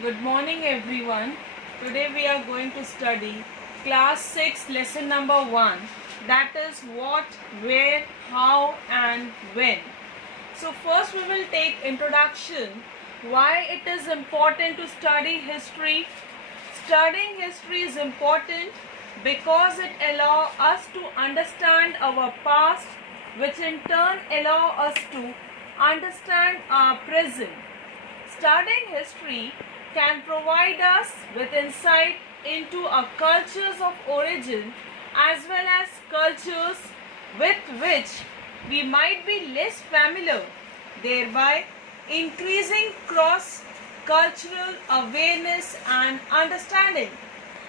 Good morning everyone. Today we are going to study class 6 lesson number 1, that is what, where, how and when. So first we will take introduction, why it is important to study history. Studying history is important because it allows us to understand our past, which in turn allow us to understand our present. Studying history can provide us with insight into our cultures of origin as well as cultures with which we might be less familiar, thereby increasing cross-cultural awareness and understanding.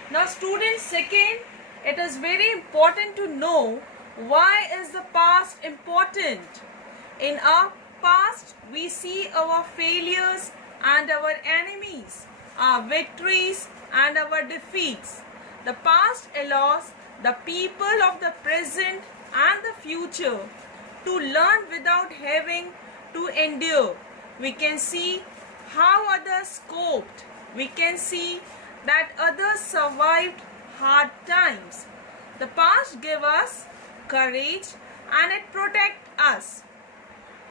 Now students, second, it is very important to know why is the past important. In our past, we see our failures and our enemies, our victories and our defeats. The past allows the people of the present and the future to learn without having to endure. We can see how others coped. We can see that others survived hard times. The past gives us courage and it protects us.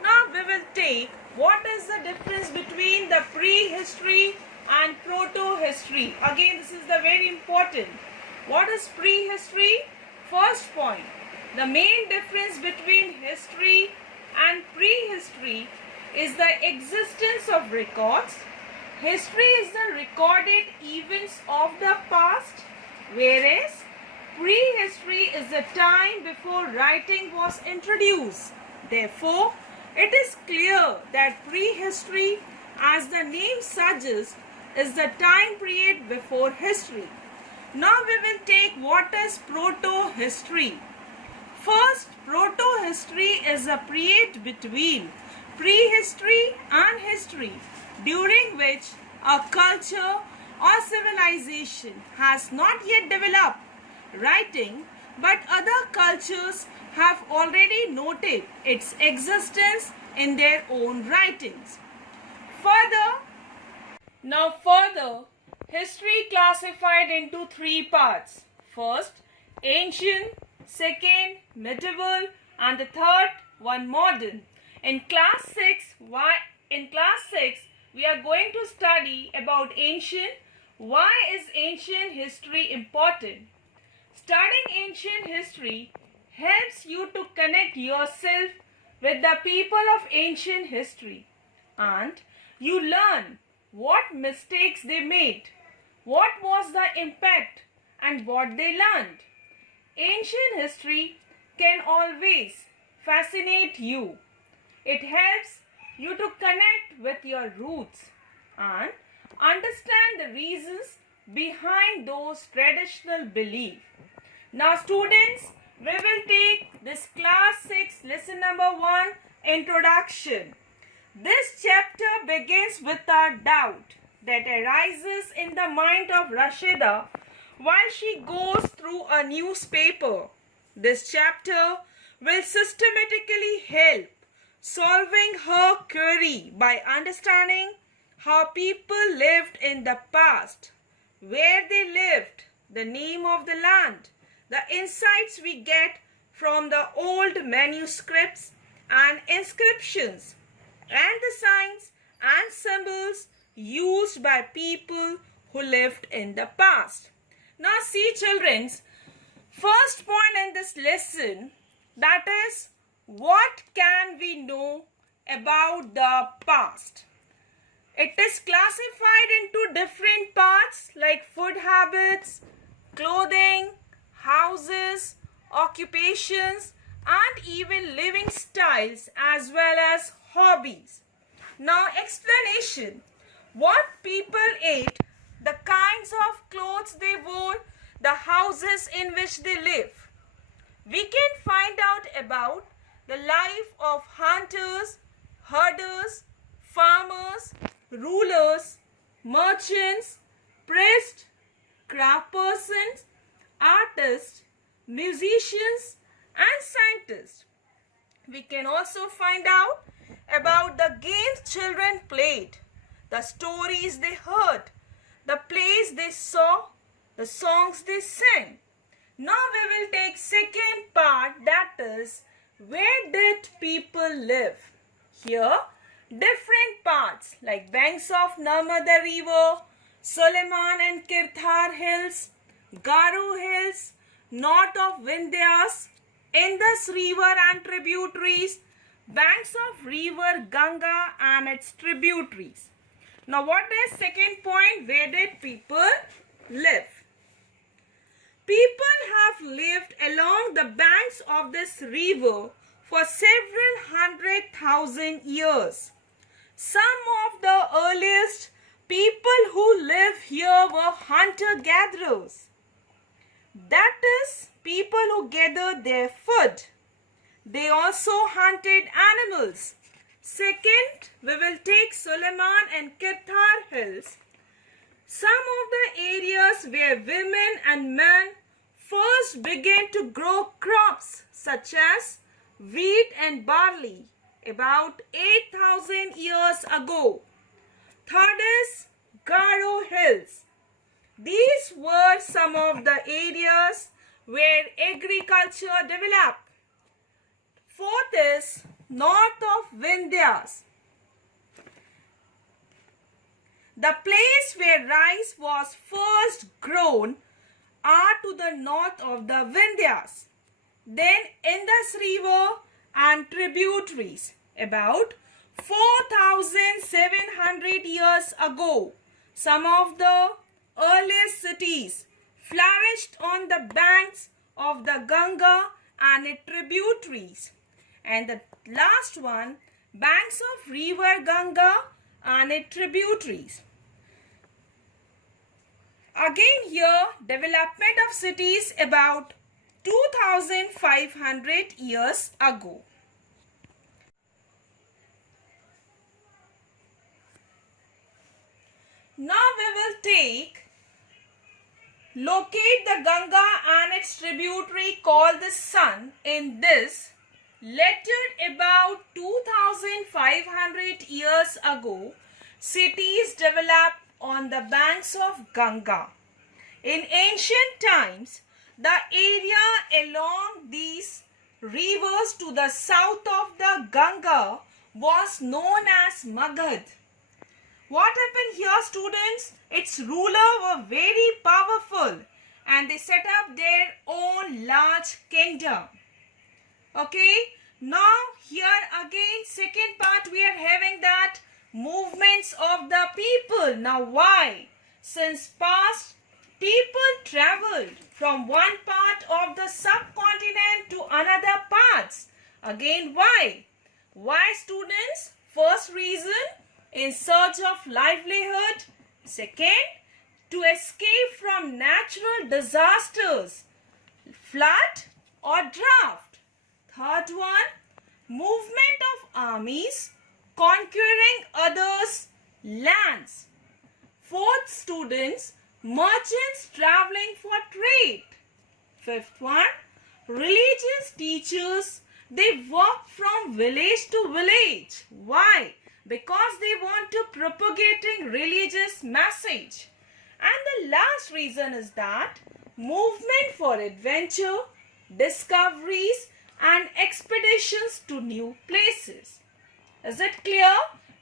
Now we will take what is the difference between the prehistory and proto-history. Again, this is the very important. What is prehistory? First point, the main difference between history and prehistory is the existence of records. History is the recorded events of the past, whereas prehistory is the time before writing was introduced. Therefore, it is clear that prehistory, as the name suggests, is the time period before history. Now we will take what is proto-history. First, proto-history is a period between prehistory and history, during which a culture or civilization has not yet developed writing, but other cultures have already noted its existence in their own writings. Further, history classified into three parts. First, ancient, second, medieval, and the third one, modern. In class 6, we are going to study about ancient. Why is ancient history important? Studying ancient history helps you to connect yourself with the people of ancient history, and you learn what mistakes they made, what was the impact and what they learned. Ancient history can always fascinate you. It helps you to connect with your roots and understand the reasons behind those traditional beliefs. Now students, we will take this class 6 lesson number 1, introduction. This chapter begins with a doubt that arises in the mind of Rashida while she goes through a newspaper. This chapter will systematically help solving her query by understanding how people lived in the past, where they lived, the name of the land, the insights we get from the old manuscripts and inscriptions, and the signs and symbols used by people who lived in the past. Now see children, first point in this lesson, that is, what can we know about the past? It is classified into different parts like food habits, clothing, houses, occupations, and even living styles as well as hobbies. Now explanation. What people ate, the kinds of clothes they wore, the houses in which they live. We can find out about the life of hunters, herders, farmers, rulers, merchants, priests, craft persons, artists, musicians, and scientists. We can also find out about the games children played, the stories they heard, the plays they saw, the songs they sang. Now we will take second part, that is, where did people live? Here, different parts like banks of Narmada River, Suleiman and Kirthar Hills, Garo Hills, north of Vindhyas, Indus River and tributaries, banks of river Ganga and its tributaries. Now what is second point? Where did people live? People have lived along the banks of this river for several 100,000 years. Some of the earliest people who live here were hunter-gatherers. That is, people who gathered their food. They also hunted animals. Second, we will take Suleiman and Kirthar Hills. Some of the areas where women and men first began to grow crops such as wheat and barley about 8,000 years ago. Third is Garo Hills. These were some of the areas where agriculture developed. Fourth is north of Vindhyas. The place where rice was first grown are to the north of the Vindhyas. Then Indus River and tributaries about 4,700 years ago. Some of the earliest cities flourished on the banks of the Ganga and its tributaries. And the last one, banks of river Ganga and its tributaries. Again here, development of cities about 2,500 years ago. Now we will locate the Ganga and its tributary called the Sun in this. Lettered about 2,500 years ago, cities developed on the banks of Ganga. In ancient times, the area along these rivers to the south of the Ganga was known as Magad. What happened here, students? Its rulers were very powerful and they set up their own large kingdom. Okay, now here again second part we are having that movements of the people. Now why? Since past people traveled from one part of the subcontinent to another parts. Again why? Why, students? First reason, in search of livelihood. Second, to escape from natural disasters, flood or drought. Third one, movement of armies conquering others' lands. Fourth, students, merchants traveling for trade. Fifth one, religious teachers, they walk from village to village. Why? Because they want to propagating religious message. And the last reason is that movement for adventure, discoveries and expeditions to new places. Is it clear?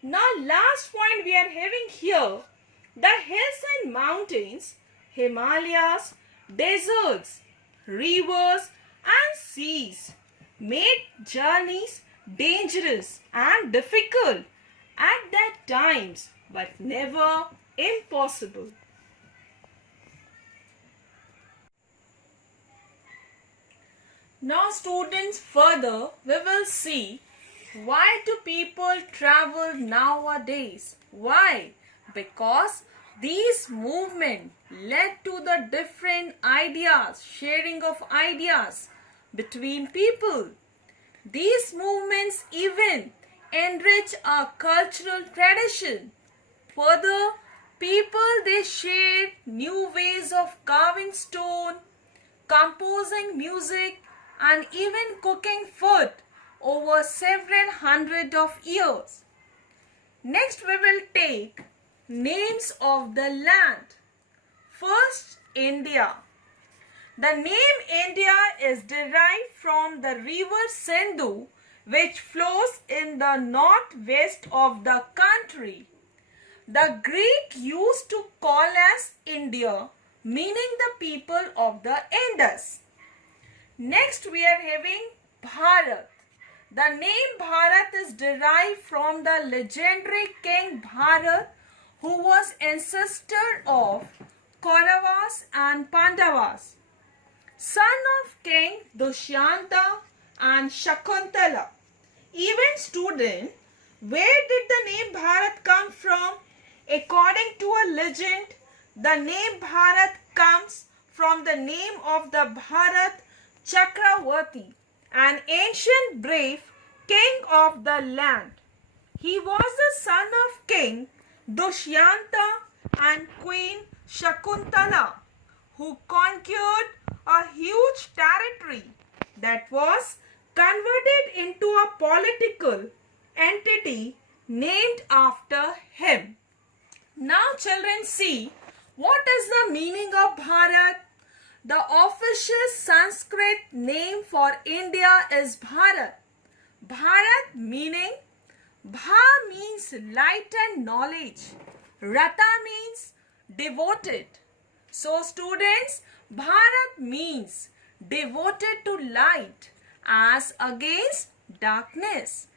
Now last point we are having here, the hills and mountains, Himalayas, deserts, rivers and seas made journeys dangerous and difficult at that times, but never impossible. Now students, further we will see why do people travel nowadays? Why? Because these movements led to the different ideas, sharing of ideas between people. These movements even enrich our cultural tradition. Further, people they share new ways of carving stone, composing music and even cooking food over several hundred of years. Next we will take names of the land. First, India. The name India is derived from the river Sindhu, which flows in the northwest of the country. The Greek used to call us India, meaning the people of the Indus. Next we are having Bharat. The name Bharat is derived from the legendary king Bharat, who was ancestor of Kauravas and Pandavas, son of King Dushyanta and Shakuntala. Even student, where did the name Bharat come from? According to a legend, the name Bharat comes from the name of the Bharat Chakravarti, an ancient brave king of the land. He was the son of King Dushyanta and Queen Shakuntala, who conquered a huge territory that was converted into a political entity named after him. Now children, see what is the meaning of Bharat. The official Sanskrit name for India is Bharat. Bharat meaning, Bha means light and knowledge. Rata means devoted. So students, Bharat means devoted to light as against darkness.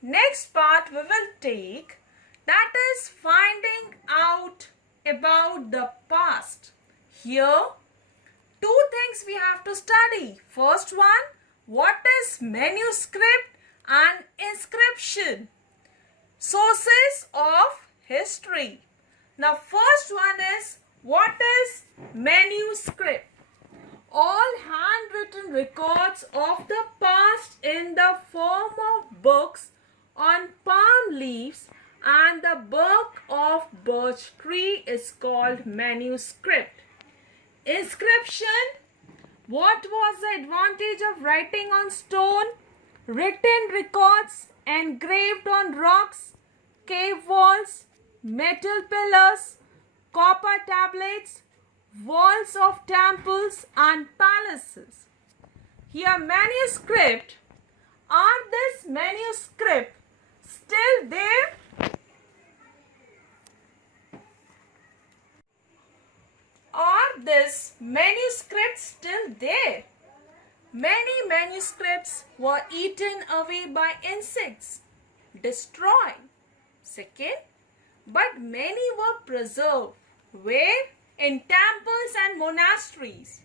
Next part we will take, that is finding out about the past. Here, two things we have to study. First one, what is manuscript and inscription? Sources of history. Now first one is, what is manuscript? All handwritten records of the past in the form of books on palm leaves and the bark of birch tree is called manuscript. Inscription. What was the advantage of writing on stone? Written records engraved on rocks, cave walls, metal pillars, copper tablets, walls of temples and palaces. Here manuscript. Are this manuscript still there? Are this manuscripts still there? Many manuscripts were eaten away by insects, destroyed. Second, but many were preserved. Where? In temples and monasteries.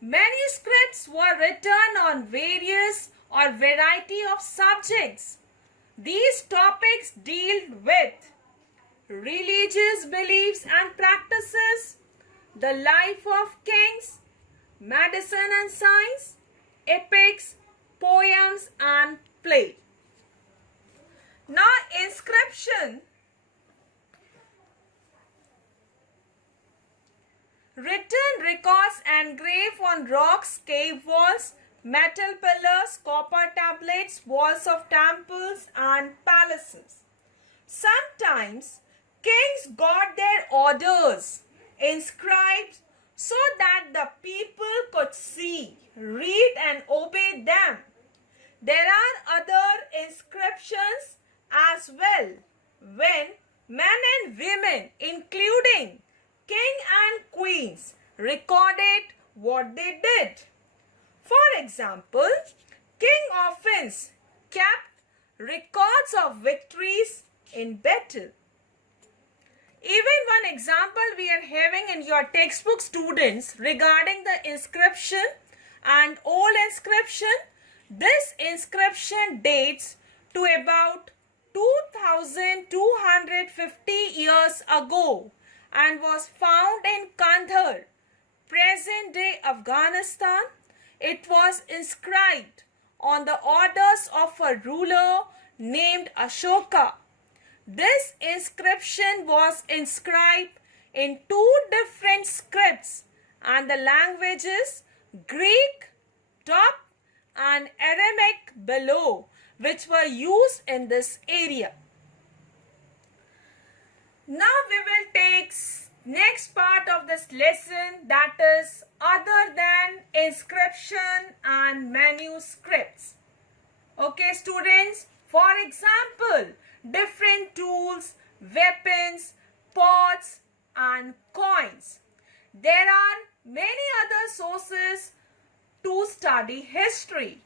Manuscripts were written on various or variety of subjects. These topics deal with religious beliefs and practices, the life of kings, medicine and science, epics, poems and play. Now inscription. Written records engraved on rocks, cave walls, metal pillars, copper tablets, walls of temples and palaces. Sometimes kings got their orders inscribed so that the people could see, read and obey them. There are other inscriptions as well, when men and women, including king and queens, recorded what they did. For example, king often kept records of victories in battle. Even one example we are having in your textbook, students, regarding the inscription and old inscription. This inscription dates to about 2250 years ago and was found in Kandahar, present-day Afghanistan. It was inscribed on the orders of a ruler named Ashoka. This inscription was inscribed in two different scripts and the languages Greek top and Aramaic below, which were used in this area. Now we will take next part of this lesson, that is other than inscription and manuscripts. Okay students, for example, different tools, weapons, pots and coins. There are many other sources to study history.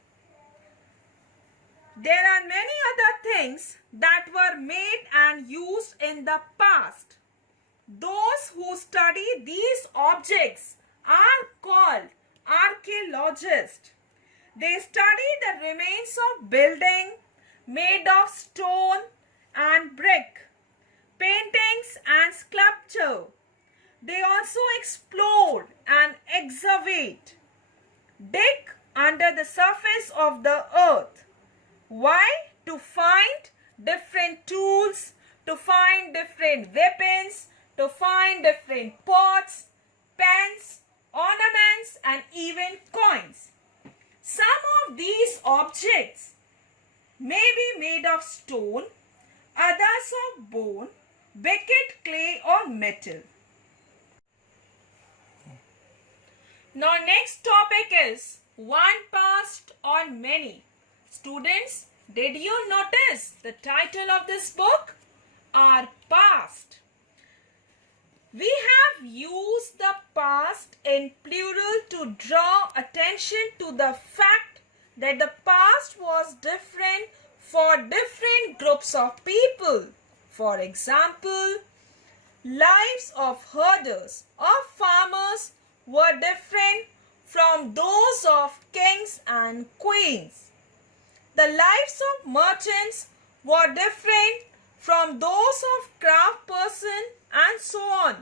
There are many other things that were made and used in the past. Those who study these objects are called archaeologists. They study the remains of building made of stone and brick, paintings and sculpture. They also explore and excavate, dig under the surface of the earth. Why? To find different tools, to find different weapons, to find different pots, pans, ornaments and even coins. Some of these objects may be made of stone, others of bone, bucket, clay or metal. Now next topic is one past or many. Students, did you notice the title of this book? Our past. We have used the past in plural to draw attention to the fact that the past was different for different groups of people. For example, lives of herders or farmers were different from those of kings and queens. The lives of merchants were different from those of craft person and so on.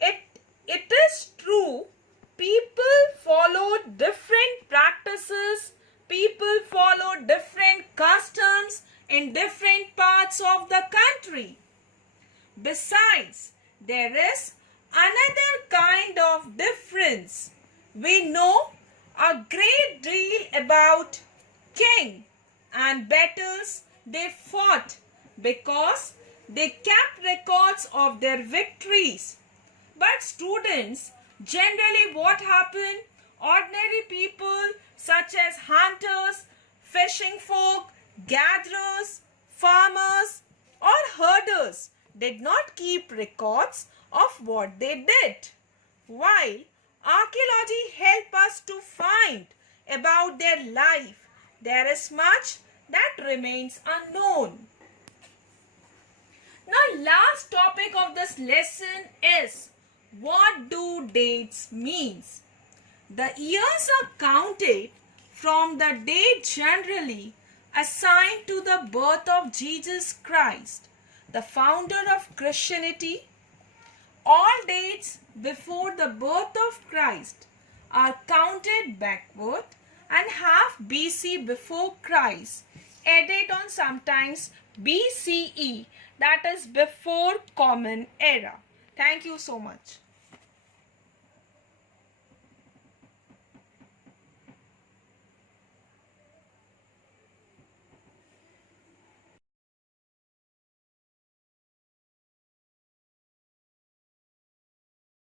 It is true, people followed different practices, people followed different customs in different parts of the country. Besides, there is another kind of difference. We know a great deal about king and battles they fought because they kept records of their victories. But students, generally what happened? Ordinary people such as hunters, fishing folk, gatherers, farmers or herders did not keep records of what they did. While archaeology helps us to find about their life, there is much that remains unknown. Now last topic of this lesson is, what do dates means? The years are counted from the date generally assigned to the birth of Jesus Christ, the founder of Christianity. All dates before the birth of Christ are counted backward and half BC before Christ, added on sometimes BCE, that is before Common Era. Thank you so much.